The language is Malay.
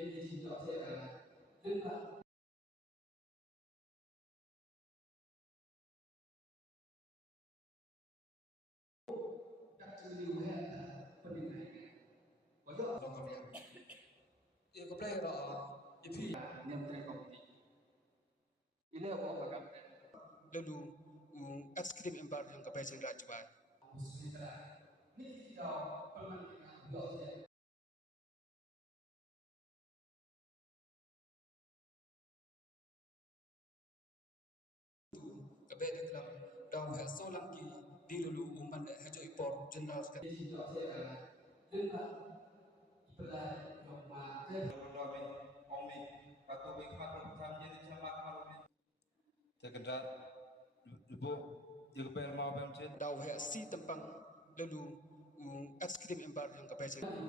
em đi trình độ sẽ là tức là các chữ lưu hệ là phân định này có rất là có vẻ yêu có play đó if he nhằm cái công ty ini apa agam lalu ekstrim embar yang kepai sendiri coba muslimah ini tidak pernah kita kepai dalam daun solam ki di dulu umpan hajo ipor jenderal sekali tidak saya dengan ibadah rumah Omi atau hikmat bersama jadi sama kalau sekedar ibu ibu mau bencin daun si tempang lalu ekstrim embar yang kepai sendiri